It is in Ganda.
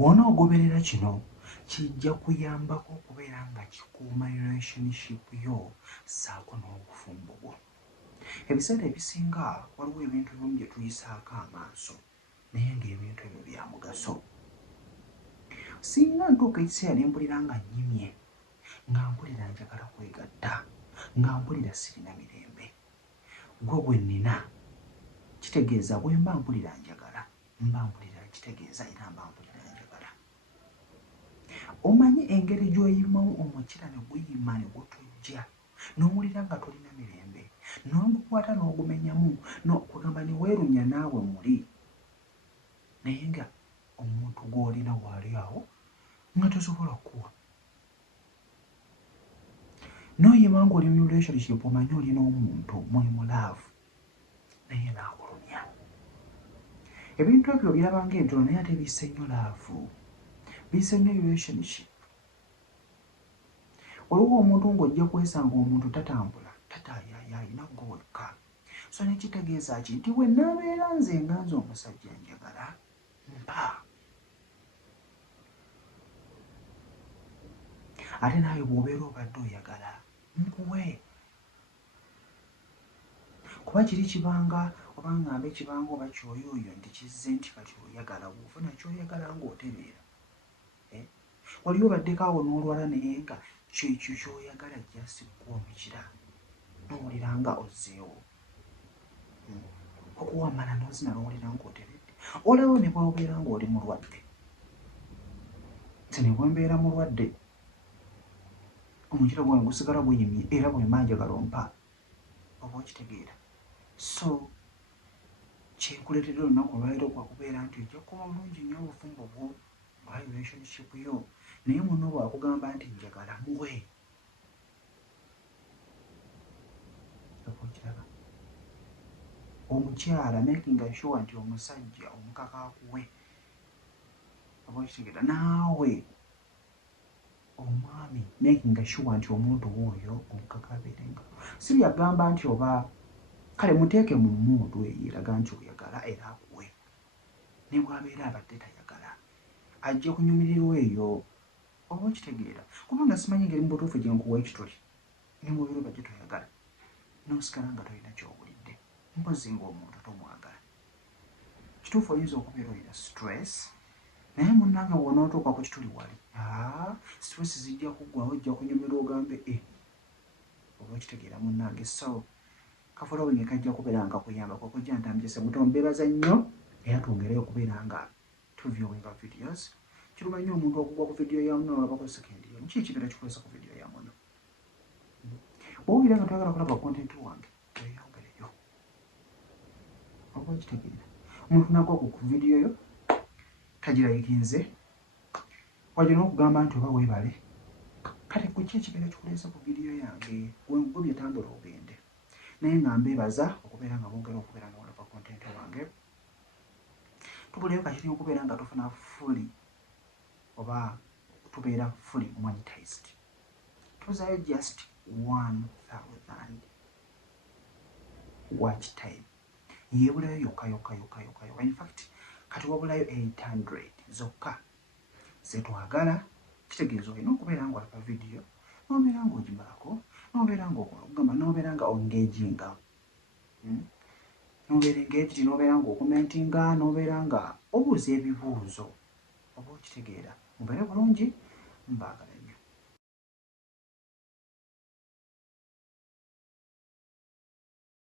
Wonoogoberera kino kijja kuyambako okubeera nga kikuuma relationship yo ssaako n'obufumbo bwo. Ebiseera ebisinga waliwo ebintu ebimu bye tuyisaako amaaso naye ng'ebintu ebyo bya mugaso. Singa ntuuka ekiseera ne mpulira nga nnyimye, nga mpulira njagala kwegatta, nga mpulira sirina mirembe, gwe nnina, kitegeeza bwe mba mpulira njagala, mba mpulira kitegeeza era mba mpulira njagala. Omanyi engeri gy'oyimamu omukira ne guyima ne gutujja, n'owulira nga tolina mirembe, n'ogukwata n'ogumenyamu, kugamba ne weerunya naawe muli, naye nga omuntu gw'olina waali awo nga tosobola kuwa. N'oyima ng'oli mu relationship omanyi olina omuntu muli mu love naye n'akulumya. Ebintu ebyo obiraba ng'entono naye ate bisse nnyo love, bisse nnyo relationship. Waliwo omuntu ng'ojja kwesanga omuntu tatambula, tataayaaya, alina gwe wekka. So nekitegeeza ki nti bwe naabeera nze omusajja njagala mpa. Ate naawe bw'obeera obadde oyagala nkuwe. Kuba kiri kibanga oba ngambe kibanga oba kyoyooyo nti kizze nti kati oyagala bw'ofuna kyoyagala ng'otereera. Waliyo obaddeko awo n'olwala naye nga kyekyo kyoyagala just kuwa omukira n'owulira nga ozzeewo. Okuwamala n'ozina n'owulira ng'oteredde. Olaba ne bw'obeera ng'oli mulwadde. Nze ne bwe mbeera mulwadde omukira gwange gusigala guyimye era bwe mba njagala ompa. Oba okitegeera. So kyekuleetera olunaku olwaleero kwa kubeera nti ojja kuba bulungi nnyo obufumbo bwo nga relationship yo, naye munno bw'akugamba nti njagala muwe. Oba okiraba. Omukyala making sure nti omusajja omukaka akuwe. Oba okitegeera. Naawe omwami making sure nti omuntu oyo omukaka abeerenga. Si byagamba nti oba kale muteeke mu mmundu eyo eraga nti oyagala era akuwe. Ne bw'abeera abadde tayagala ajja kunyumirirwa eyo. Oba okitegeera. Kubanga simanyi ngeri mu butuufu gye nkuwa ekituli ne bw'obeera obadde toyagala n'osigala nga tolina ky'owulidde mpozi ng'omuntu tomwagala. Kituufu oyinza okubeera olina stress naye munnange bw'onootuuka ku kituli wali stress zijja kuggwawo, ojja kunyumirwa ogambe oba okitegeera munnange. So kafollowing kajja kubeera nga kuyambako okujja ntambise muto mbebaza nnyo era twongereyo okubeera nga tuviewinga videos. Kiruma nnyo omuntu okugwa ku video ya muno olabako sekendi yo. Kiki ekibeera kikozesa ku video ya muno? Bw'owulira nga toyagala kulaba content wange weeyongereyo. Oba okitegeera. Omuntu nagwa ku video yo tagirayikinze wajja n'okugamba nti oba weebale. Kale kuki ekibeera kikuleesa ku video yange? Gwe byetambula ogende. Naye nga mbeebaza okubeera nga mwongera okubeera nga mulaba content wange. Tubuleyo kakiri okubeera nga tufuna fully oba tubeera fully monetized. Tuzaayo just 1000 watch time. Yeebulayo yokka. In fact kati wabulayo 800 zokka zetwagala. Kitegeeza olina okubeera nga olaba video n'obeera ng'ogimalako, n'obeera ng'ogamba, n'obeera nga ongaginga, n'obeera engaged, n'obeera ng'okomentinga, n'obeera nga obuuza ebibuuzo. Oba okitegeera. Mubeere bulungi, mbaagala.